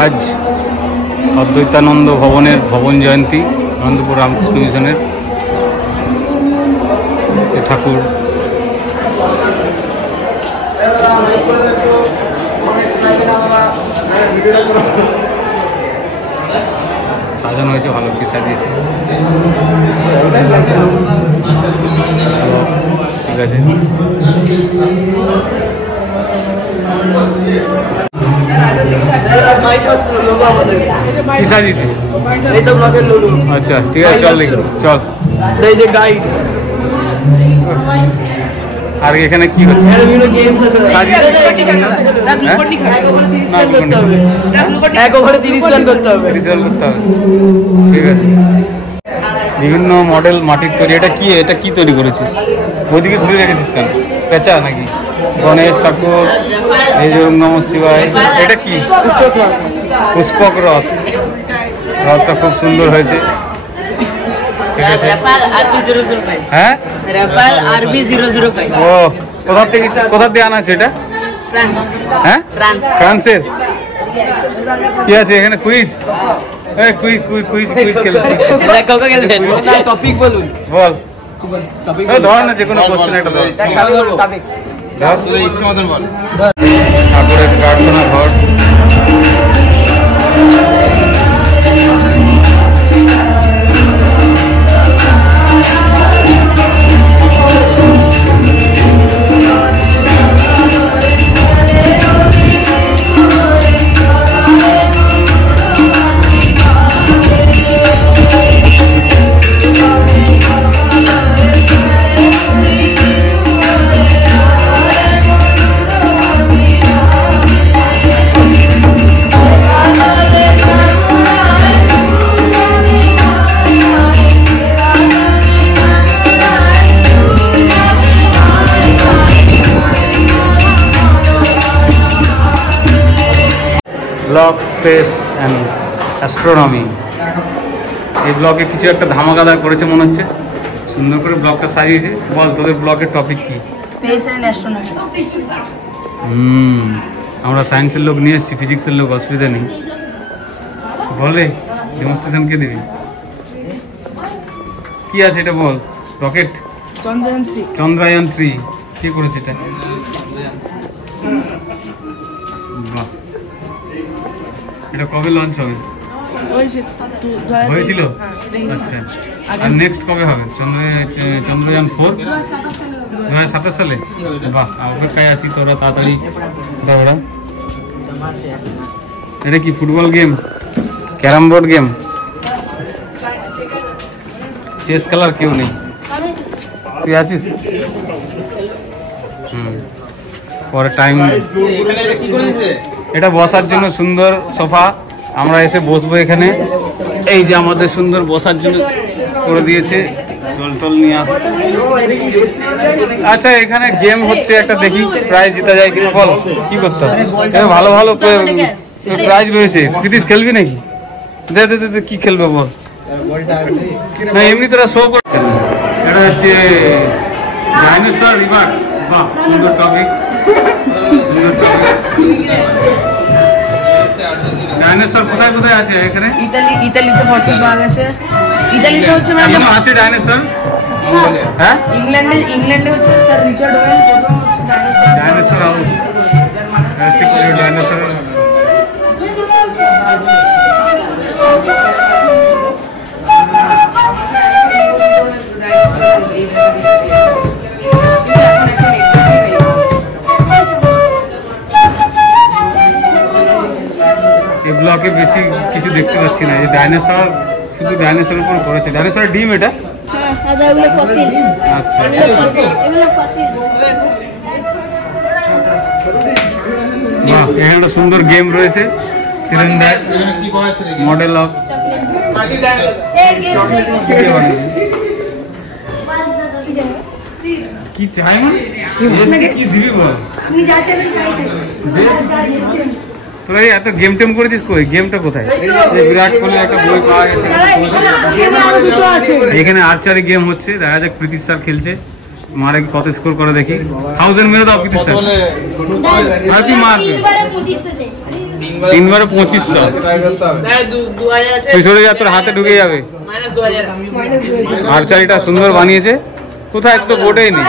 আজ অদ্বৈতানন্দ ভবনের ভবন জয়ন্তী, আনন্দপুর রামকৃষ্ণ মিশনের ঠাকুর। সাজানো হয়েছে, ভালো কি সাজিয়েছে, ঠিক আছে। কি সাজিয়েছিস? আচ্ছা ঠিক আছে, চল দেখি, চল। আর এখানে কি হচ্ছে? ঠিক আছে, বিভিন্ন মডেল মাটির তৈরি। এটা কি তৈরি করেছিস? ওইদিকে ঘুরে রেখেছিস কেন? পেঁচা নাকি? গণেশ ঠাকুর, এই যে নম শিবায়। এটা কি? পুষ্পক রথ। রথটা খুব সুন্দর হয়েছে, ঠিক আছে। হ্যাঁ, ও কোথা থেকে আনা আছে এটা? হ্যাঁ, ফ্রান্সের। কি আছে এখানে? কুইজ বল, ধর না, যে কোনো কোশ্চেন একটা ধর। ঠাকুরের প্রার্থনা ঘর। Block space and astronomy. এই ব্লকে কিছু একটা ধামাকাদা করেছে মনে হচ্ছে, সুন্দর করে ব্লকটা সাজিয়েছে। বল, তোদের ব্লকের টপিক কি? Space and astronomy. আমরা সায়েন্সের লোক নিয়ে এসেছি, ফিজিক্সের লোক, অসুবিধা নেই। বলে ডেমনস্ট্রেশন কে দিবি? কি আছে এটা বল? রকেট চন্দ্রায়ন 3 কি করেছে এটা? বাহ, এটা কবে লঞ্চ হবে? হয়েছিল? আচ্ছা, আর নেক্সট কবে হবে? চন্দ্রযান 4 2027 সালে। বাহ, অপেক্ষায় আছি, তোরা তাড়াতাড়ি দাঁড়া। এটা কি football game, carrom board game, chess খেলার কেউ নেই, তুই আছিস? পরে টাইম। এটা বসার জন্য সুন্দর সোফা, আমরা এসে বসবো এখানে। এই যে আমাদের সুন্দর বসার জন্য করে দিয়েছে, জল টল নিয়ে আস। আচ্ছা, এখানে গেম হচ্ছে একটা, দেখি প্রাইজ জিতা যায় কিনা। বল কি করতে হবে? ভালো ভালো প্রাইজ রয়েছে। কৃতিশ খেলবি নাকি? দে দে দে, কি খেলবে বল? না এমনি তোরা শো করছে। এটা হচ্ছে ডাইনোসর রিভার। বাহ, সুন্দর টপিক। ডাইনোসর কোথায় কোথায় আছে এখানে? ইতালিতে ফসিল পাওয়া গেছে। ইতালিতে হচ্ছে মানে আছে ডাইনোসর। হ্যাঁ, ইংল্যান্ডে হচ্ছে স্যার রিচার্ড ওয়েল প্রথম হচ্ছে ডাইনোসর হাউস। ডাইনোসর এই ব্লকে বেশি কিছু দেখতে পাচ্ছি না। এই ডাইনোসর, শুধু ডাইনোসরের উপর করেছে। ডাইনোসরের ডিম এটা? হ্যাঁ, এগুলো ফসিল। আচ্ছা, এগুলো ফসিল। বাহ, এখানে একটা সুন্দর গেম রয়েছে, তীরন্দাজ, মডেল অফ। কি চাই মানে কি দিবি বল? তোরা এত গেম টেম করেছিস, কই গেমটা কোথায়? বিরাট কোহলি একটা বই পাওয়া গেছে। এখানে আর্চারি গেম হচ্ছে, দেখা যাক প্রীতিশ স্যার খেলছে, মারে কত স্কোর করে দেখি। 1000 মেরে দাও প্রীতিশ স্যার। তুই মার। 3 বারে 2500। তুই সরে যা, তোর হাতে ঢুকে যাবে। আর্চারিটা সুন্দর বানিয়েছে। কোথায় তো বোর্ডেই নেই।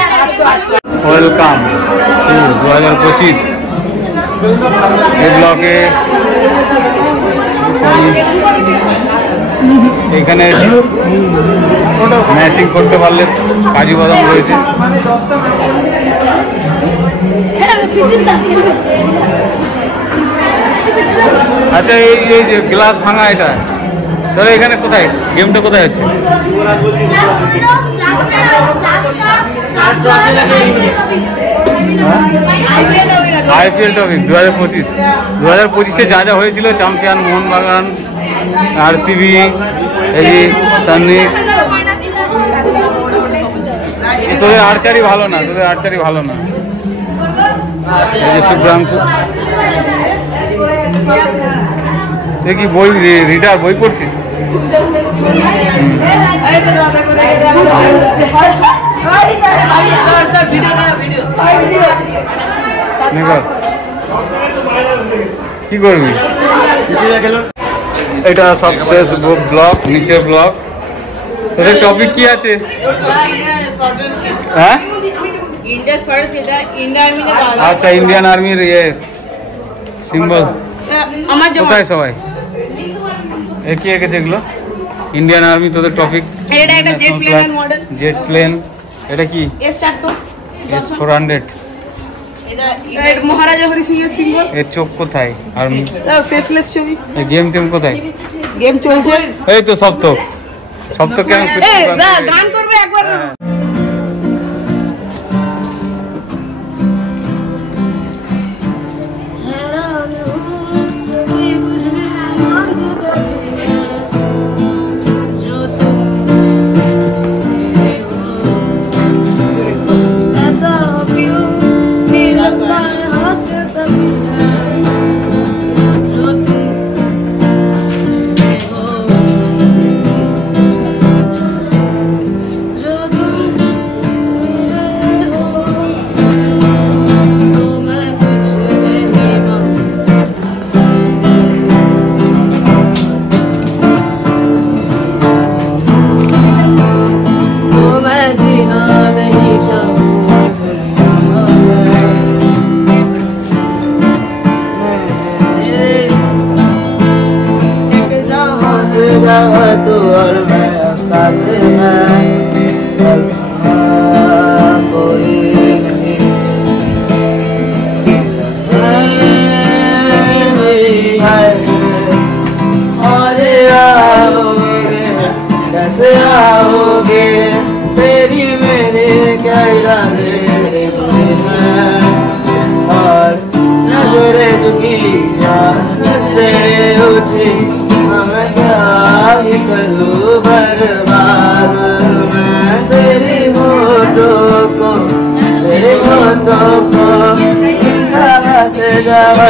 ওয়েলকাম টু 2025 এই ব্লকে। এখানে ম্যাচিং করতে পারলে কাজু বাদাম রয়েছে। আচ্ছা, এই যে গ্লাস ভাঙা, এটা তাহলে এখানে কোথায় গেমটা কোথায় হচ্ছে? আইপিএল টপিক 2025 যা যা হয়েছিল, চ্যাম্পিয়ন মোহনবাগান, আরসিবি, এই সান্নি। তোদের আর্চারি ভালো না, তোদের আর্চারি ভালো না। এই যে শুভ্রাংশু, তুই কি বই রিডার বই পড়ছিস? কি করবি? এটা সবশেষ ব্লক, নিচের ব্লক। তোদের টপিক কি আছে? হ্যাঁ, আচ্ছা, ইন্ডিয়ান আর্মির সিম্বল কোথায় সবাই? কি এঁকেছে এগুলো? ইন্ডিয়ান আর্মি তোদের টপিক। Jet plane. এটা কি? S400। মহারাজা হরি সিং এর সিম্বল। এর চোখ কোথায়? আর্মি ফেসলেস ছবি। গেম টেম কোথায়? গেম চলছে। এই তো সব তো কেন গান করবে একবার। तू और मैं साथ हैं, कोई नहीं है। और आओगे कैसे आओगे, तेरी मेरे क्या इरादे हैं। और नजरे झुकी नजरे उठी, मैं क्या ही करूँ बर्बाद। मैं तेरी फोटो को से जावा